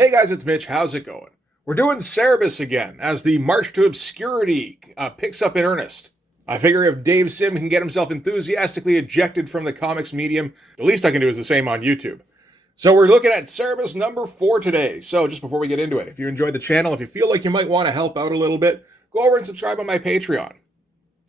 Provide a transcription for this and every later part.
Hey guys, it's Mitch. How's it going? We're doing Cerebus again as the March to Obscurity picks up in earnest. I figure if Dave Sim can get himself enthusiastically ejected from the comics medium, the least I can do is the same on YouTube. So we're looking at Cerebus number 4 today. So just before we get into it, if you enjoyed the channel, if you feel like you might want to help out a little bit, go over and subscribe on my Patreon.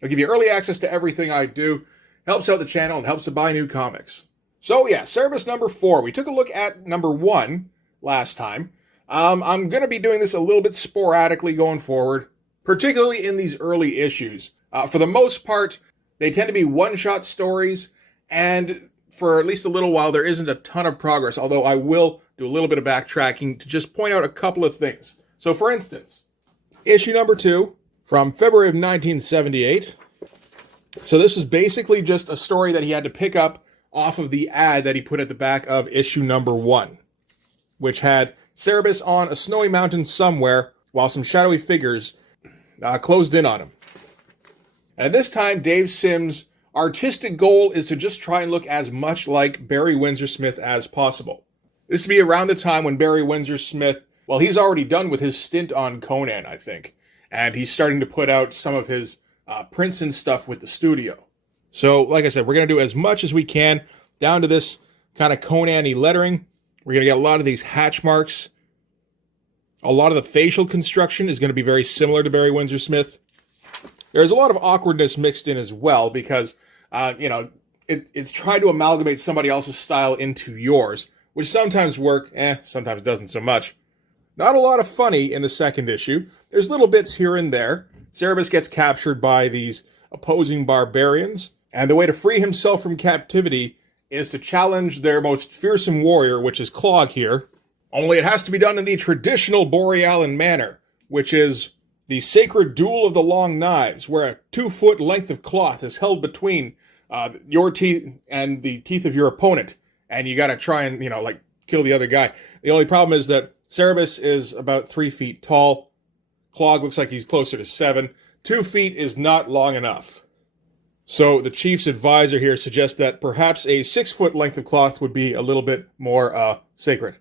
I'll give you early access to everything I do. Helps out the channel and helps to buy new comics. So yeah, Cerebus number 4. We took a look at number 1 last time. I'm going to be doing this a little bit sporadically going forward, particularly in these early issues. For the most part, they tend to be one-shot stories, and for at least a little while, there isn't a ton of progress, although I will do a little bit of backtracking to just point out a couple of things. So for instance, issue number 2 from February of 1978. So this is basically just a story that he had to pick up off of the ad that he put at the back of issue number 1, which had Cerebus on a snowy mountain somewhere while some shadowy figures closed in on him. And at this time, Dave Sim's artistic goal is to just try and look as much like Barry Windsor Smith as possible. This would be around the time when Barry Windsor Smith, well, he's already done with his stint on Conan, I think, and he's starting to put out some of his prints and stuff with the studio. So, like I said, we're going to do as much as we can down to this kind of Conan-y lettering. We're going to get a lot of these hatch marks. A lot of the facial construction is going to be very similar to Barry Windsor Smith. There's a lot of awkwardness mixed in as well because, it's trying to amalgamate somebody else's style into yours, which sometimes work, sometimes doesn't so much. Not a lot of funny in the second issue. There's little bits here and there. Cerebus gets captured by these opposing barbarians, and the way to free himself from captivity is to challenge their most fearsome warrior, which is Clog here. Only it has to be done in the traditional Borealan manner, which is the sacred duel of the long knives, where a 2-foot length of cloth is held between your teeth and the teeth of your opponent, and you gotta try and, kill the other guy. The only problem is that Cerebus is about 3 feet tall. Clog looks like he's closer to 7. 2 feet is not long enough. So the chief's advisor here suggests that perhaps a 6-foot length of cloth would be a little bit more sacred.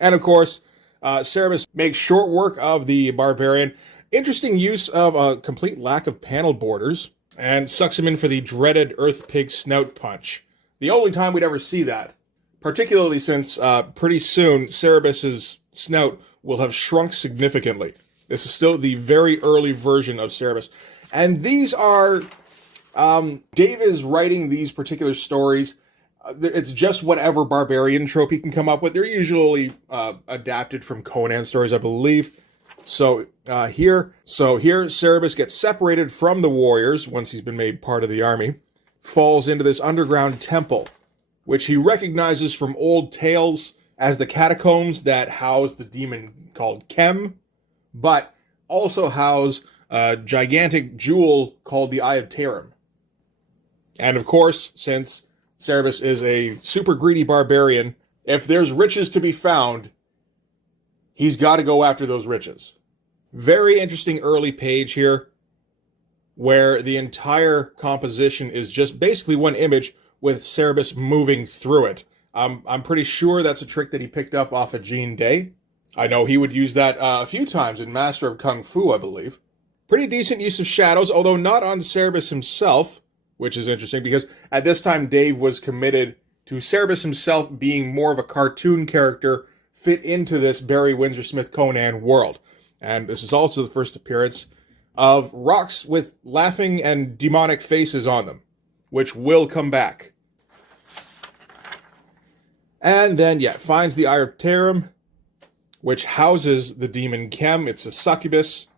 And of course, Cerebus makes short work of the barbarian. Interesting use of a complete lack of panel borders, and sucks him in for the dreaded Earth Pig snout punch. The only time we'd ever see that, particularly since pretty soon Cerebus's snout will have shrunk significantly. This is still the very early version of Cerebus. And these are, Dave is writing these particular stories. It's just whatever barbarian trope he can come up with. They're usually adapted from Conan stories, I believe. So here Cerebus gets separated from the warriors once he's been made part of the army, falls into this underground temple, which he recognizes from old tales as the catacombs that house the demon called Kem, but also house a gigantic jewel called the Eye of Tarim. And of course, since Cerebus is a super greedy barbarian, if there's riches to be found, he's got to go after those riches. Very interesting early page here, where the entire composition is just basically one image with Cerebus moving through it. I'm pretty sure that's a trick that he picked up off of Gene Day. I know he would use that a few times in Master of Kung Fu, I believe. Pretty decent use of shadows, although not on Cerebus himself, which is interesting because at this time Dave was committed to Cerebus himself being more of a cartoon character fit into this Barry Windsor Smith Conan world. And this is also the first appearance of rocks with laughing and demonic faces on them, which will come back. And then, finds the Eye of Tarim, which houses the demon Kem. It's a succubus.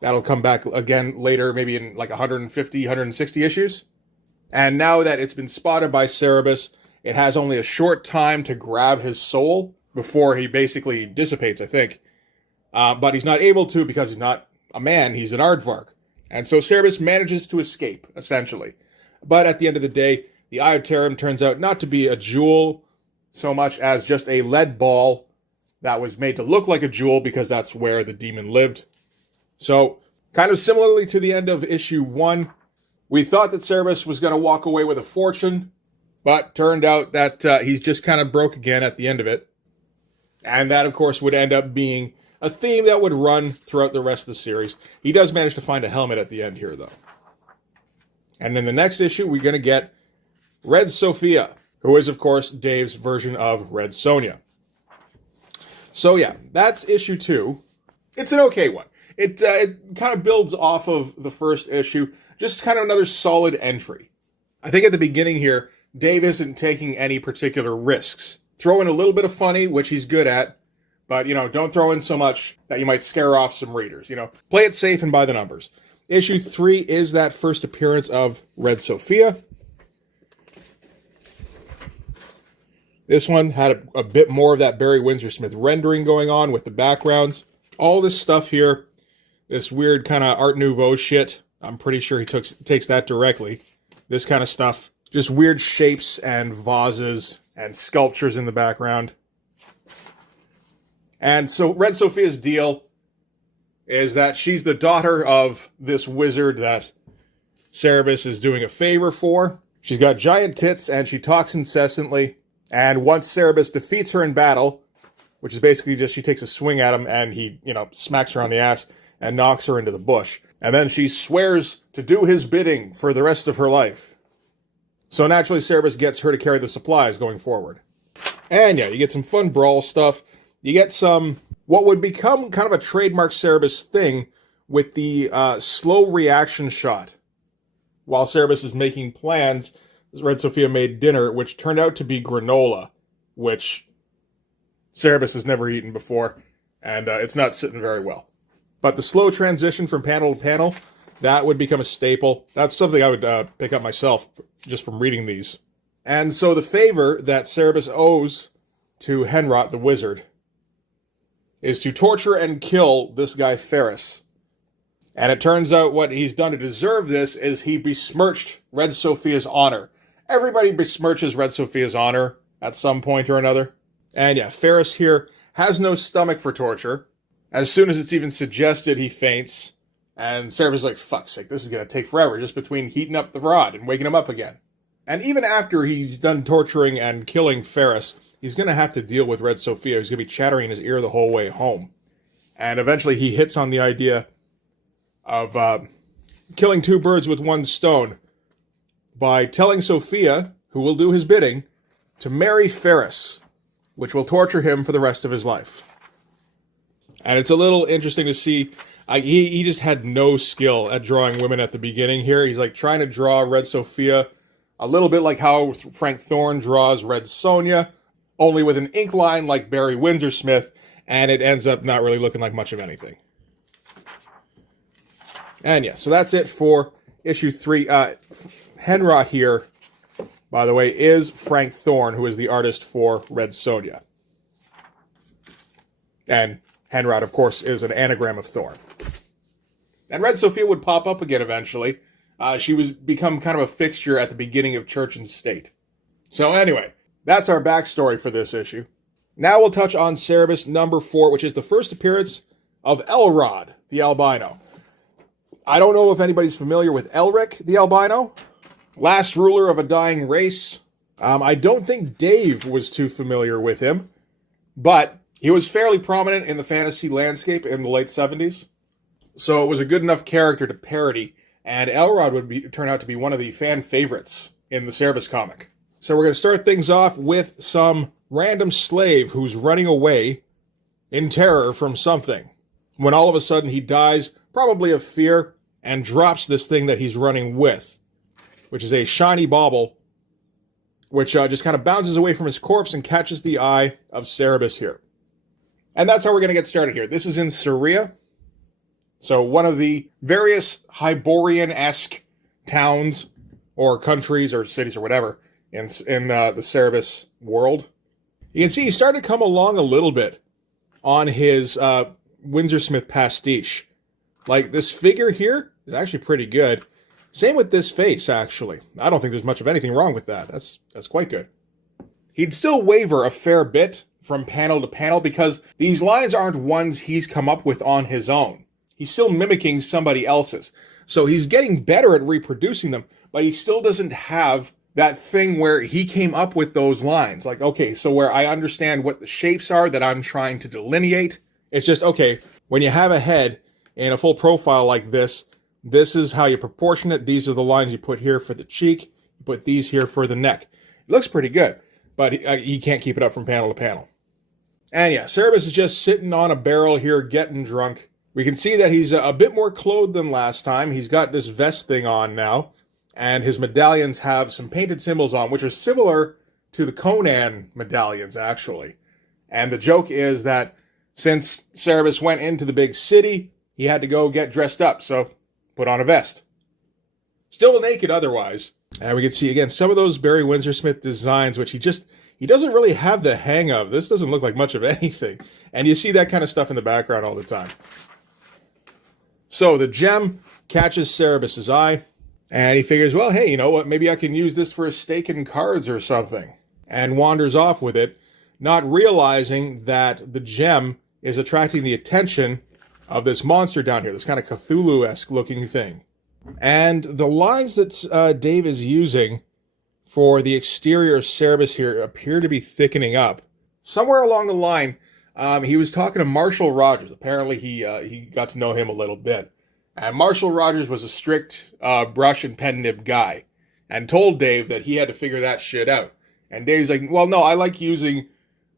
That'll come back again later, maybe in like 150, 160 issues. And now that it's been spotted by Cerebus, it has only a short time to grab his soul before he basically dissipates, I think. But he's not able to because he's not a man, he's an aardvark. And so Cerebus manages to escape, essentially. But at the end of the day, the Eye of Tarim turns out not to be a jewel so much as just a lead ball that was made to look like a jewel because that's where the demon lived. So, kind of similarly to the end of issue 1, we thought that Cerebus was going to walk away with a fortune, but turned out that he's just kind of broke again at the end of it. And that, of course, would end up being a theme that would run throughout the rest of the series. He does manage to find a helmet at the end here, though. And in the next issue, we're going to get Red Sophia, who is, of course, Dave's version of Red Sonja. So, yeah, that's issue 2. It's an okay one. It kind of builds off of the first issue, just kind of another solid entry. I think at the beginning here, Dave isn't taking any particular risks. Throw in a little bit of funny, which he's good at, but, don't throw in so much that you might scare off some readers. Play it safe and by the numbers. Issue 3 is that first appearance of Red Sophia. This one had a bit more of that Barry Windsor Smith rendering going on with the backgrounds. All this stuff here, this weird kind of Art Nouveau shit, I'm pretty sure he takes that directly. This kind of stuff. Just weird shapes and vases and sculptures in the background. And so Red Sophia's deal is that she's the daughter of this wizard that Cerebus is doing a favor for. She's got giant tits and she talks incessantly. And once Cerebus defeats her in battle, which is basically just she takes a swing at him and he, smacks her on the ass and knocks her into the bush. And then she swears to do his bidding for the rest of her life. So naturally, Cerebus gets her to carry the supplies going forward. And yeah, you get some fun brawl stuff. You get some, what would become kind of a trademark Cerebus thing with the slow reaction shot. While Cerebus is making plans, Red Sophia made dinner, which turned out to be granola, which Cerebus has never eaten before, and it's not sitting very well. But the slow transition from panel to panel, that would become a staple. That's something I would pick up myself just from reading these. And so the favor that Cerebus owes to Henrot the wizard is to torture and kill this guy Ferris. And it turns out what he's done to deserve this is he besmirched Red Sophia's honor. Everybody besmirches Red Sophia's honor at some point or another. And yeah, Ferris here has no stomach for torture. As soon as it's even suggested, he faints. And Cerebus is like, fuck's sake, this is going to take forever, just between heating up the rod and waking him up again. And even after he's done torturing and killing Ferris, he's going to have to deal with Red Sophia, who's going to be chattering in his ear the whole way home. And eventually he hits on the idea of killing two birds with one stone by telling Sophia, who will do his bidding, to marry Ferris, which will torture him for the rest of his life. And it's a little interesting to see. He just had no skill at drawing women at the beginning here. He's like trying to draw Red Sophia a little bit like how Frank Thorne draws Red Sonja, only with an ink line like Barry Windsor Smith, and it ends up not really looking like much of anything. And yeah, so that's it for issue 3. Henrot here, by the way, is Frank Thorne, who is the artist for Red Sonja. And Henrot, of course, is an anagram of Thorne. And Red Sophia would pop up again eventually. She was become kind of a fixture at the beginning of Church and State. So anyway, that's our backstory for this issue. Now we'll touch on Cerebus number 4, which is the first appearance of Elrod, the albino. I don't know if anybody's familiar with Elric, the albino, last ruler of a dying race. I don't think Dave was too familiar with him, but he was fairly prominent in the fantasy landscape in the late 70s. So it was a good enough character to parody, and Elrod would turn out to be one of the fan favorites in the Cerebus comic. So we're going to start things off with some random slave who's running away in terror from something, when all of a sudden he dies, probably of fear, and drops this thing that he's running with, which is a shiny bauble, which just kind of bounces away from his corpse and catches the eye of Cerebus here. And that's how we're going to get started here. This is in Syria, so one of the various Hyborian-esque towns or countries or cities or whatever in the Cerebus world. You can see he started to come along a little bit on his Windsor Smith pastiche. Like, this figure here is actually pretty good. Same with this face, actually. I don't think there's much of anything wrong with that. That's quite good. He'd still waver a fair bit from panel to panel because these lines aren't ones he's come up with on his own. He's still mimicking somebody else's. So he's getting better at reproducing them, but he still doesn't have that thing where he came up with those lines. Like, okay, so where I understand what the shapes are that I'm trying to delineate, it's just, okay, when you have a head in a full profile like this is how you proportion it. These are the lines you put here for the cheek. You put these here for the neck. It looks pretty good, but he can't keep it up from panel to panel. And yeah, Cerebus is just sitting on a barrel here getting drunk. We can see that he's a bit more clothed than last time. He's got this vest thing on now, and his medallions have some painted symbols on, which are similar to the Conan medallions, actually. And the joke is that since Cerebus went into the big city, he had to go get dressed up, so put on a vest. Still naked otherwise. And we can see, again, some of those Barry Windsor Smith designs, which he doesn't really have the hang of. This doesn't look like much of anything. And you see that kind of stuff in the background all the time. So the gem catches Cerebus's eye, and he figures, well, hey, you know what? Maybe I can use this for a stake in cards or something. And wanders off with it, not realizing that the gem is attracting the attention of this monster down here, this kind of Cthulhu-esque looking thing. And the lines that Dave is using for the exterior of Cerebus here appear to be thickening up. Somewhere along the line, he was talking to Marshall Rogers. Apparently, he got to know him a little bit. And Marshall Rogers was a strict brush and pen nib guy, and told Dave that he had to figure that shit out. And Dave's like, well, no, I like using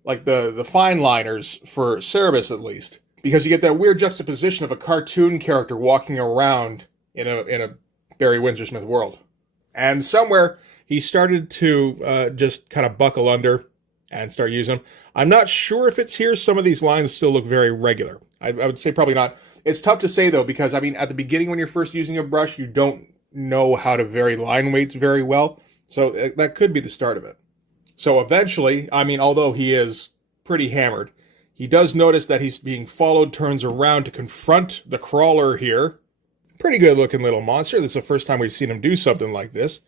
like the fine liners for Cerebus at least, because you get that weird juxtaposition of a cartoon character walking around in a Barry Windsor Smith world. And somewhere he started to just kind of buckle under and start using them. I'm not sure if it's here. Some of these lines still look very regular. I would say probably not. It's tough to say, though, because, I mean, at the beginning when you're first using a brush, you don't know how to vary line weights very well. So that could be the start of it. So eventually, I mean, although he is pretty hammered, he does notice that he's being followed, turns around to confront the crawler here. Pretty good looking little monster. This is the first time we've seen him do something like this.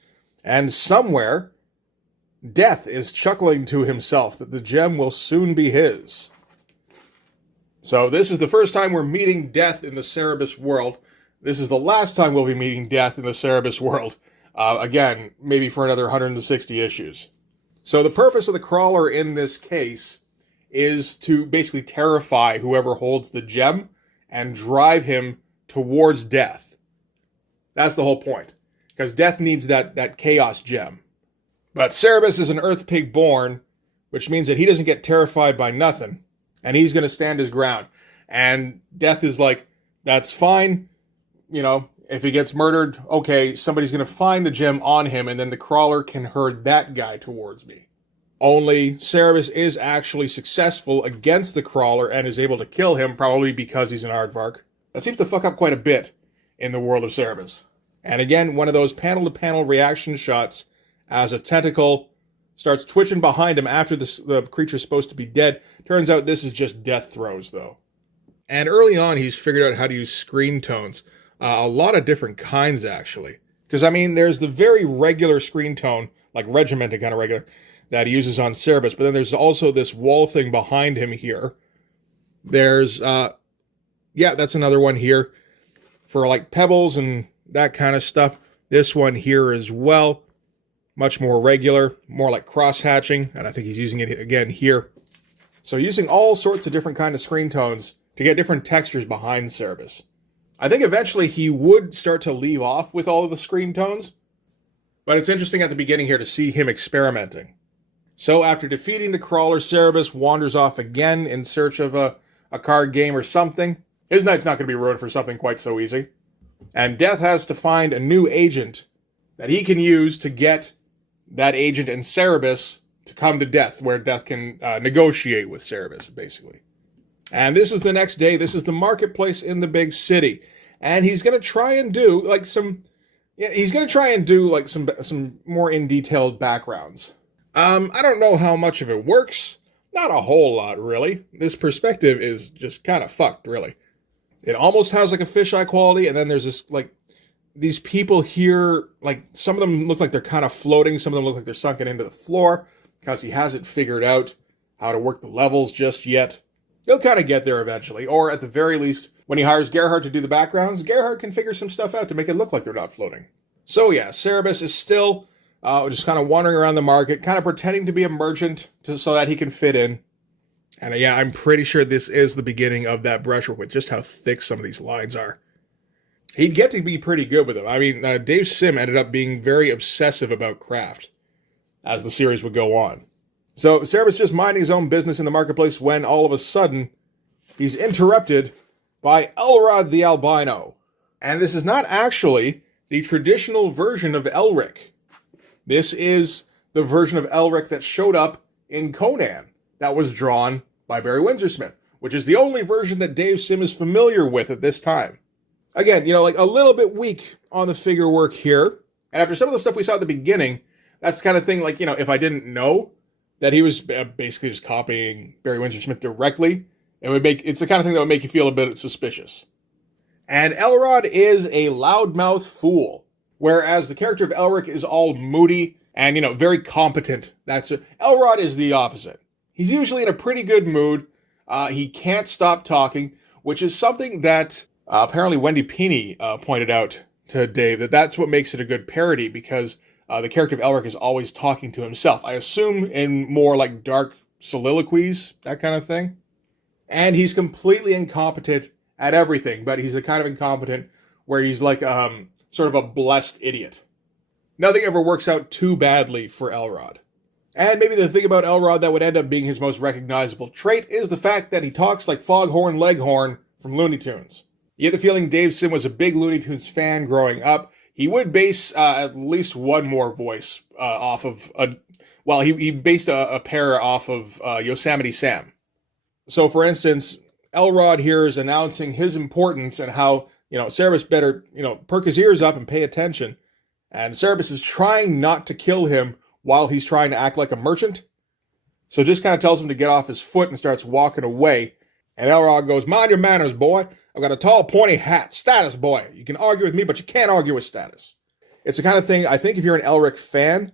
And somewhere, Death is chuckling to himself that the gem will soon be his. So this is the first time we're meeting Death in the Cerebus world. This is the last time we'll be meeting Death in the Cerebus world. Again, maybe for another 160 issues. So the purpose of the crawler in this case is to basically terrify whoever holds the gem and drive him towards Death. That's the whole point. Because Death needs that chaos gem. But Cerebus is an Earth Pig born, which means that he doesn't get terrified by nothing. And he's going to stand his ground. And Death is like, that's fine. You know, if he gets murdered, okay, somebody's going to find the gem on him, and then the crawler can herd that guy towards me. Only Cerebus is actually successful against the crawler and is able to kill him, probably because he's an aardvark. That seems to fuck up quite a bit in the world of Cerebus. And again, one of those panel-to-panel reaction shots as a tentacle starts twitching behind him after the creature's supposed to be dead. Turns out this is just death throes, though. And early on, he's figured out how to use screen tones. A lot of different kinds, actually. Because, I mean, there's the very regular screen tone, like regimented kind of regular, that he uses on Cerebus. But then there's also this wall thing behind him here. There's, that's another one here for, like, pebbles and that kind of stuff. This one here as well. Much more regular, more like cross-hatching, and I think he's using it again here. So using all sorts of different kind of screen tones to get different textures behind Cerebus. I think eventually he would start to leave off with all of the screen tones, but it's interesting at the beginning here to see him experimenting. So after defeating the crawler, Cerebus wanders off again in search of a card game or something. His night's not going to be ruined for something quite so easy. And Death has to find a new agent that he can use to get that agent and Cerebus to come to Death, where Death can negotiate with Cerebus, basically. And this is the next day. This is the marketplace in the big city. And he's going to try and do some more in-detailed backgrounds. I don't know how much of it works. Not a whole lot, really. This perspective is just kind of fucked, really. It almost has like a fisheye quality, and then there's this, like, these people here, like, some of them look like they're kind of floating, some of them look like they're sunken into the floor, because he hasn't figured out how to work the levels just yet. He'll kind of get there eventually, or at the very least, when he hires Gerhardt to do the backgrounds, Gerhardt can figure some stuff out to make it look like they're not floating. So yeah, Cerebus is still just kind of wandering around the market, kind of pretending to be a merchant so that he can fit in. And yeah, I'm pretty sure this is the beginning of that brushwork with just how thick some of these lines are. He'd get to be pretty good with them. I mean, Dave Sim ended up being very obsessive about craft as the series would go on. So Cerebus just minding his own business in the marketplace when all of a sudden he's interrupted by Elrod the Albino. And this is not actually the traditional version of Elric. This is the version of Elric that showed up in Conan that was drawn by Barry Windsor Smith, which is the only version that Dave Sim is familiar with at this time. Again, like a little bit weak on the figure work here. And after some of the stuff we saw at the beginning, that's the kind of thing like, if I didn't know that he was basically just copying Barry Windsor Smith directly, it's the kind of thing that would make you feel a bit suspicious. And Elrod is a loudmouth fool, whereas the character of Elric is all moody and, very competent. Elrod is the opposite. He's usually in a pretty good mood. He can't stop talking, which is something that apparently Wendy Peeney pointed out to Dave, that's what makes it a good parody, because the character of Elric is always talking to himself. I assume in more like dark soliloquies, that kind of thing. And he's completely incompetent at everything, but he's a kind of incompetent where he's like sort of a blessed idiot. Nothing ever works out too badly for Elrod. And maybe the thing about Elrod that would end up being his most recognizable trait is the fact that he talks like Foghorn Leghorn from Looney Tunes. You get the feeling Dave Sim was a big Looney Tunes fan growing up. He would base at least one more voice off of he based a pair off of Yosemite Sam. So, for instance, Elrod here is announcing his importance and how, Cerebus better, perk his ears up and pay attention. And Cerebus is trying not to kill him while he's trying to act like a merchant. So just kind of tells him to get off his foot and starts walking away. And Elrod goes, "Mind your manners, boy. I've got a tall, pointy hat. Status, boy. You can argue with me, but you can't argue with status." It's the kind of thing, I think if you're an Elric fan,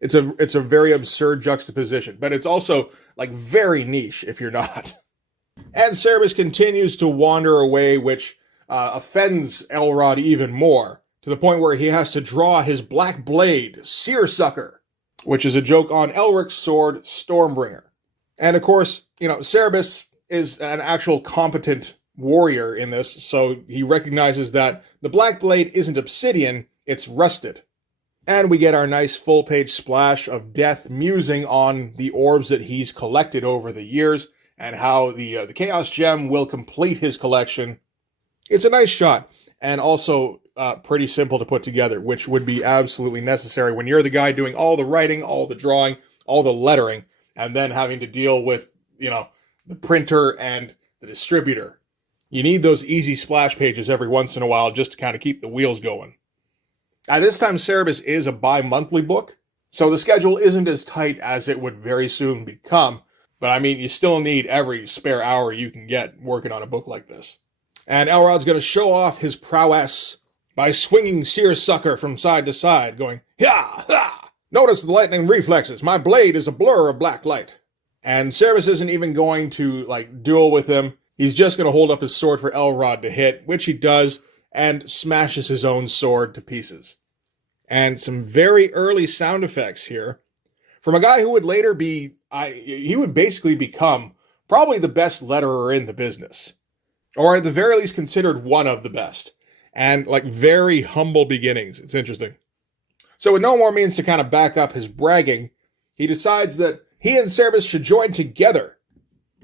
it's a very absurd juxtaposition. But it's also, very niche if you're not. And Cerebus continues to wander away, which offends Elrod even more, to the point where he has to draw his black blade, Seersucker, which is a joke on Elric's sword, Stormbringer. And of course, Cerebus is an actual competent warrior in this, so he recognizes that the black blade isn't obsidian, it's rusted. And we get our nice full-page splash of Death musing on the orbs that he's collected over the years, and how the Chaos Gem will complete his collection. It's a nice shot, and also pretty simple to put together, which would be absolutely necessary when you're the guy doing all the writing, all the drawing, all the lettering, and then having to deal with, the printer and the distributor. You need those easy splash pages every once in a while just to kind of keep the wheels going. At this time, Cerebus is a bi-monthly book, so the schedule isn't as tight as it would very soon become, but you still need every spare hour you can get working on a book like this. And Elrod's going to show off his prowess by swinging Seersucker from side to side, going, "Ha! Ha! Notice the lightning reflexes. My blade is a blur of black light." And Cerebus isn't even going to, duel with him. He's just going to hold up his sword for Elrod to hit, which he does, and smashes his own sword to pieces. And some very early sound effects here from a guy who would later he would basically become probably the best letterer in the business. Or at the very least considered one of the best. And very humble beginnings. It's interesting. So with no more means to kind of back up his bragging, he decides that he and Cerebus should join together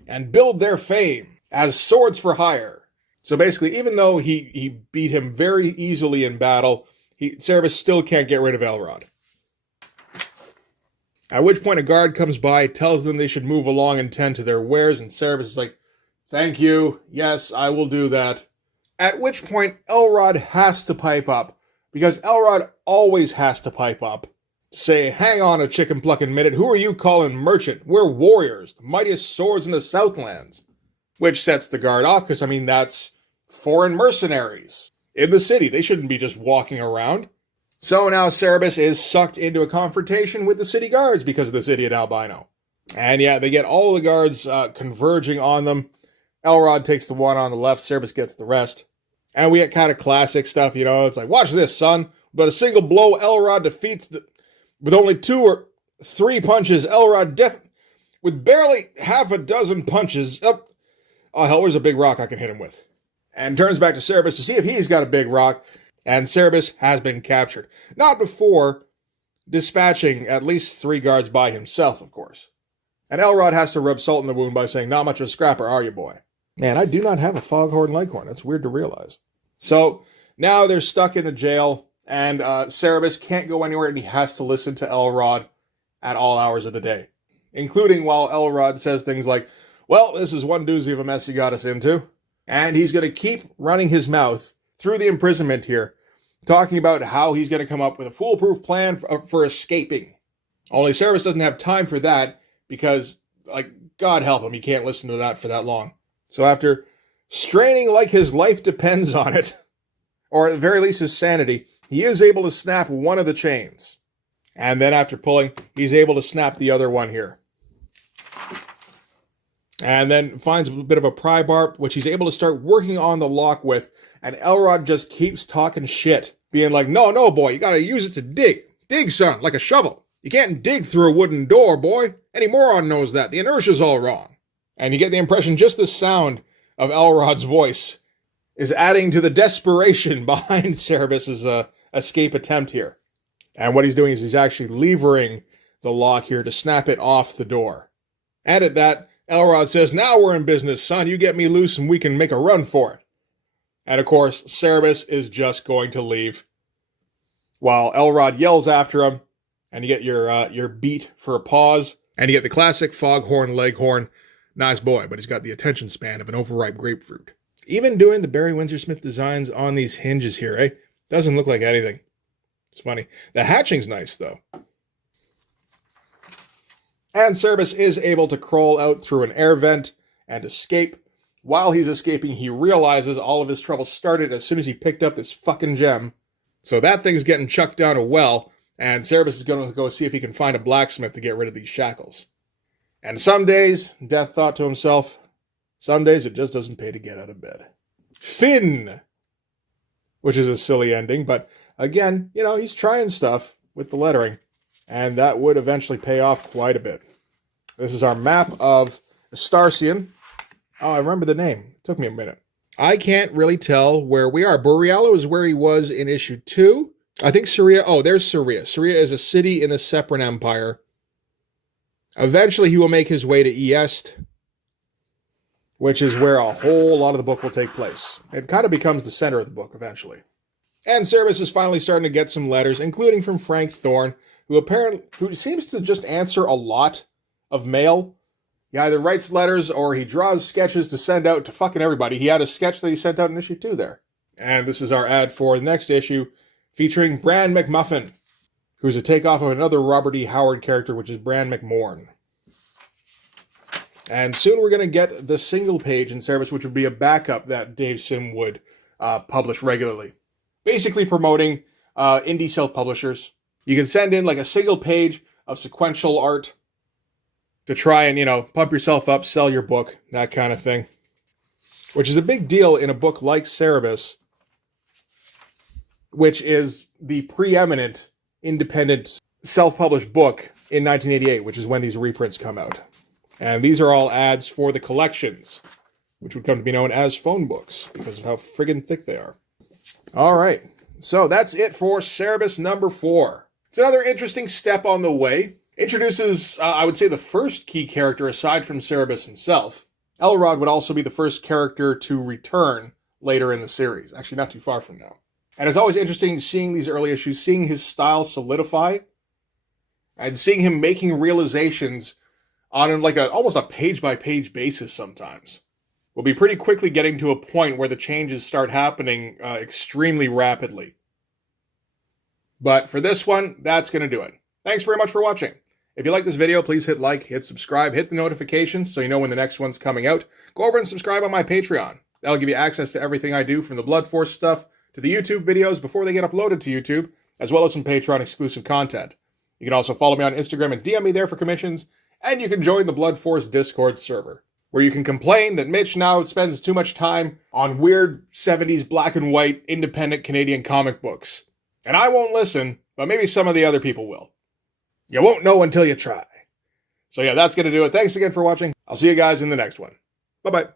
and build their fame as swords for hire. So basically, even though he beat him very easily in battle, Cerebus still can't get rid of Elrod. At which point a guard comes by, tells them they should move along and tend to their wares, and Cerebus is like, "Thank you, yes, I will do that." At which point Elrod has to pipe up, because Elrod always has to pipe up. Say, "Hang on a chicken-plucking minute, who are you calling merchant? We're warriors, the mightiest swords in the Southlands." Which sets the guard off, because, that's foreign mercenaries in the city. They shouldn't be just walking around. So now Cerebus is sucked into a confrontation with the city guards because of this idiot albino. And yeah, they get all the guards converging on them. Elrod takes the one on the left, Cerebus gets the rest. And we get kind of classic stuff, it's like, "Watch this, son. But a single blow, Elrod defeats With only 2 or 3 punches, Elrod with barely half a dozen punches. Oh, hell, where's a big rock I can hit him with? And turns back to Cerebus to see if he's got a big rock. And Cerebus has been captured. Not before dispatching at least 3 guards by himself, of course. And Elrod has to rub salt in the wound by saying, not much of a scrapper, are you, boy? Man, I do not have a foghorn leghorn. That's weird to realize. So now they're stuck in the jail, and Cerebus can't go anywhere, and he has to listen to Elrod at all hours of the day, including while Elrod says things like, well, this is one doozy of a mess you got us into. And he's going to keep running his mouth through the imprisonment here, talking about how he's going to come up with a foolproof plan for escaping. Only Cerebus doesn't have time for that because, like, God help him, he can't listen to that for that long. So after straining like his life depends on it, or at the very least his sanity, he is able to snap one of the chains. And then after pulling, he's able to snap the other one here. And then finds a bit of a pry bar, which he's able to start working on the lock with. And Elrod just keeps talking shit, being like, no, boy, you gotta use it to dig. Dig, son, like a shovel. You can't dig through a wooden door, boy. Any moron knows that. The inertia's all wrong. And you get the impression just the sound of Elrod's voice is adding to the desperation behind Cerebus' escape attempt here. And what he's doing is he's actually levering the lock here to snap it off the door. And at that, Elrod says, now we're in business, son. You get me loose and we can make a run for it. And of course, Cerebus is just going to leave, while Elrod yells after him, and you get your beat for a pause, and you get the classic foghorn leghorn. Nice boy, but he's got the attention span of an overripe grapefruit. Even doing the Barry Windsor Smith designs on these hinges here, eh? Doesn't look like anything. It's funny. The hatching's nice, though. And Cerebus is able to crawl out through an air vent and escape. While he's escaping, he realizes all of his trouble started as soon as he picked up this fucking gem. So that thing's getting chucked down a well, and Cerebus is going to go see if he can find a blacksmith to get rid of these shackles. And some days, Death thought to himself, some days it just doesn't pay to get out of bed. Finn! Which is a silly ending, but again, you know, he's trying stuff with the lettering, and that would eventually pay off quite a bit. This is our map of Astarcian. Oh, I remember the name. It took me a minute. I can't really tell where we are. Borealo is where he was in issue 2. I think Syria. Oh, there's Syria. Syria is a city in the Sepran Empire. Eventually, he will make his way to East, which is where a whole lot of the book will take place. It kind of becomes the center of the book eventually. And Cerebus is finally starting to get some letters, including from Frank Thorne, who seems to just answer a lot of mail. He either writes letters or he draws sketches to send out to fucking everybody. He had a sketch that he sent out in issue 2 there. And this is our ad for the next issue, featuring Bran McMuffin, who's a takeoff of another Robert E. Howard character, which is Bran McMorn. And soon we're going to get the single page in Cerebus, which would be a backup that Dave Sim would publish regularly. Basically promoting indie self-publishers. You can send in like a single page of sequential art to try and, you know, pump yourself up, sell your book, that kind of thing. Which is a big deal in a book like Cerebus, which is the preeminent independent self-published book in 1988, which is when these reprints come out. And these are all ads for the collections, which would come to be known as phone books, because of how friggin' thick they are. All right, so that's it for Cerebus number 4. It's another interesting step on the way. Introduces, I would say, the first key character aside from Cerebus himself. Elrod would also be the first character to return later in the series, actually not too far from now. And it's always interesting seeing these early issues, seeing his style solidify, and seeing him making realizations on like almost a page-by-page basis sometimes. We'll be pretty quickly getting to a point where the changes start happening extremely rapidly. But for this one, that's going to do it. Thanks very much for watching. If you like this video, please hit like, hit subscribe, hit the notifications so you know when the next one's coming out. Go over and subscribe on my Patreon. That'll give you access to everything I do, from the Blood Force stuff to the YouTube videos before they get uploaded to YouTube, as well as some Patreon exclusive content. You can also follow me on Instagram and DM me there for commissions, and you can join the Blood Force Discord server, where you can complain that Mitch now spends too much time on weird 70s black and white independent Canadian comic books. And I won't listen, but maybe some of the other people will. You won't know until you try. So yeah, that's going to do it. Thanks again for watching. I'll see you guys in the next one. Bye-bye.